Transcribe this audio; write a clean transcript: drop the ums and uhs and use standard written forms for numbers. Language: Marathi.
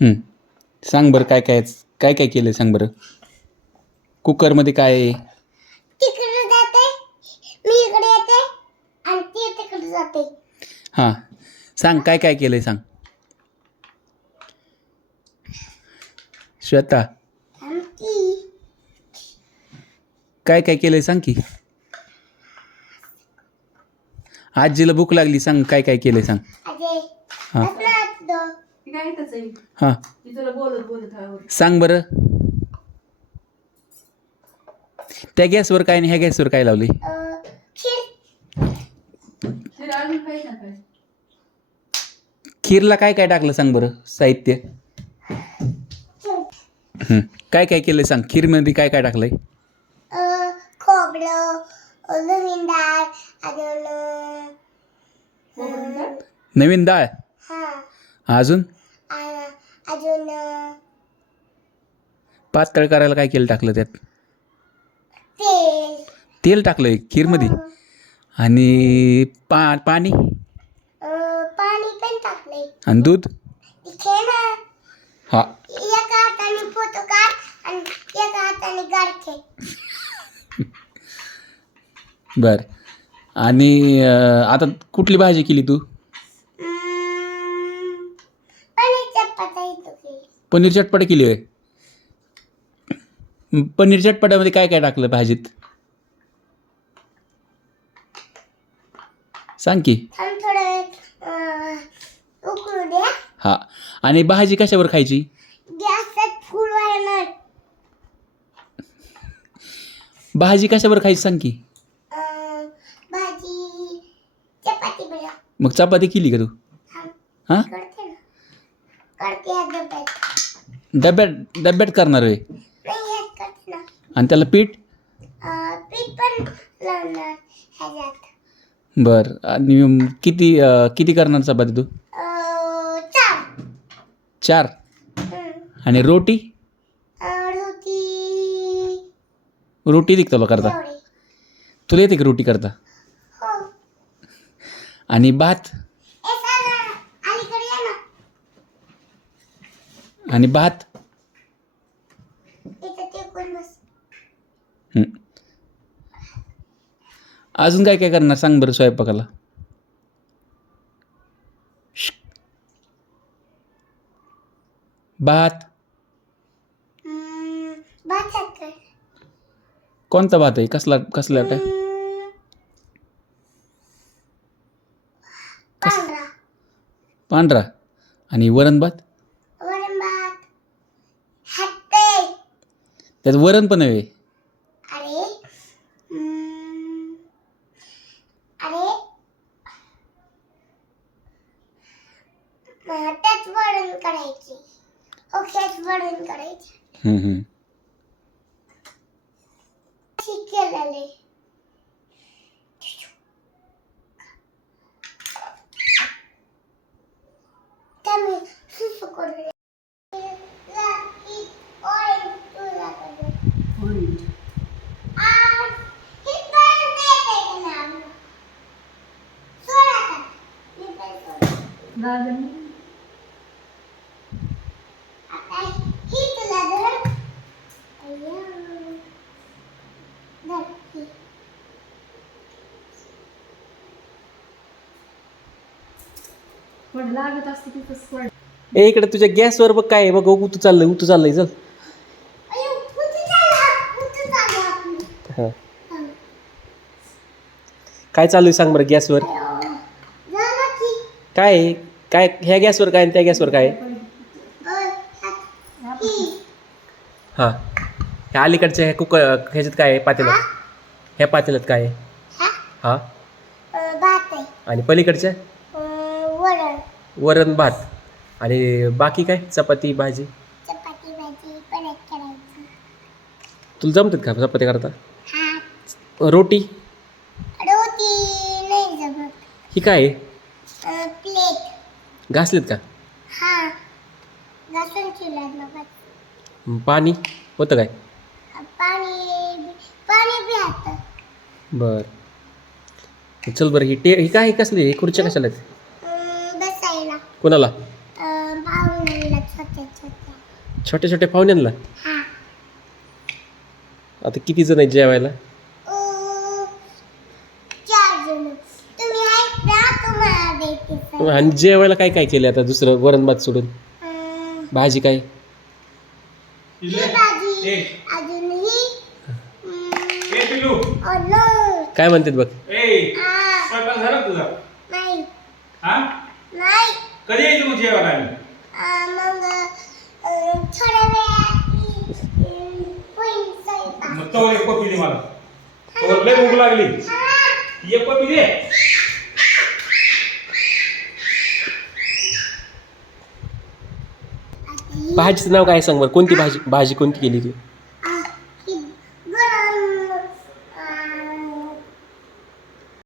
सांग बरं काय काय काय काय केलं सांग बरं. कुकरमध्ये काय आहे? तिकडे जाते, मी इकडे येते आणि ती तिकडे जाते. हां सांग काय काय केलंय सांग श्वेता. आमची काय काय केलंय सांग की. आजीला भूक लागली सांग काय काय केलंय सांग. अजय हां हां सांग बरं. त्या गॅसवर काय आणि ह्या गॅसवर काय लावली. खीरला काय काय टाकलं सांग बरं साहित्य. काय काय केलंय सांग. खीरमध्ये काय काय टाकलंय. खोबरं, नवीन डाळ, अजून नवीन डाळ हा अजून अजून पातळ करायला काय केलं टाकलं त्यात. तेल तेल टाकलंय खीरमध्ये. आणि पाणी पाणी पण टाकले आणि दूध. इथे ना हा एका हाताने फोटो काढ आणि एका हाताने गाडखे. बर. आणि आता कुठली भाजी केली तू. पनीर चपाती केली. पनीर चटपट केली होय. पनीर चटपटामध्ये काय काय टाकलं भाजीत सांग की. थोडा वेळ उकळू द्या. हा आणि भाजी कशावर खायची. गॅसत फुल वाढणार. भाजी कशावर खायची सांग की. भाजी चपाती बघा. मग चपाती केली का तू. हां करते ना. करते ह्या डब्यात. डब्यात करणार होय. नाही ह्यात करते ना. आणि त्याला पीठ. पीठ पण लावणार ह्याच्यात. बर. आणि किती करणार चपाती तू. 4. आणि रोटी. रोटी दिख तुला करता. तुला येते का रोटी करता. आणि भात. आणि भात. अजून काय काय करणार सांग बरं स्वयंपाकाला. भात. कोणता भात आहे कसला आहे. पांढरा. आणि वरण भात. त्यात वरण पण आहे. त्याच वडण करायची. ओख्याच वडण करायची. केलेले त्यामुळे सुसू करून लागत असते तिथं. ए इकडे तुझ्या गॅसवर बघ काय आहे बघ. उतू चाललंय चल. काय चालू आहे सांग बरं गॅसवर. काय आहे काय ह्या गॅसवर काय आणि त्या गॅसवर काय आहे. हां ह्या अलीकडच्या ह्या ह्याच्यात काय आहे पातेल्यात. ह्या पातेल्यात काय आहे. हां आणि पलीकडच्या वरण भात. आणि बाकी काय चपाती भाजी. तुला जमतात का चपाती करता. रोटी. नाही जमत. ही काय आहे. प्लेट घासलेत का. घासून ठेवल्यात. पाणी होतं काय. पाणी बी आता. बर चल बरं. ही काय कसली ही खुर्च्या कशाला आहेत. बसायला. कोणाला. पाहुण्याला छोट्या छोट्या. छोट्या छोट्या पाहुण्यांना. हा. आता किती जण आहेत जेवायला? 4 जण. तुम्ही आहेत ना, तुम्हाला देते सर. आणि जेवायला काय काय केलं आता दुसरं वरण भात सोडून? भाजी काय? ही भाजी अजून ही अन्न. काय म्हणतात बघ? स्वयंपाक झाला तुझा? नाही हा? नाही. कधी यायचं मग जेवायला आम्ही? मग थोड्या वेळात होईल स्वयंपाक. मग तो एक कॉपी दे मला. तो लय भूक लागली. एक कॉपी दे. भाजीचं नाव काय सांग बरं? कोणती भाजी कोणती केली तू?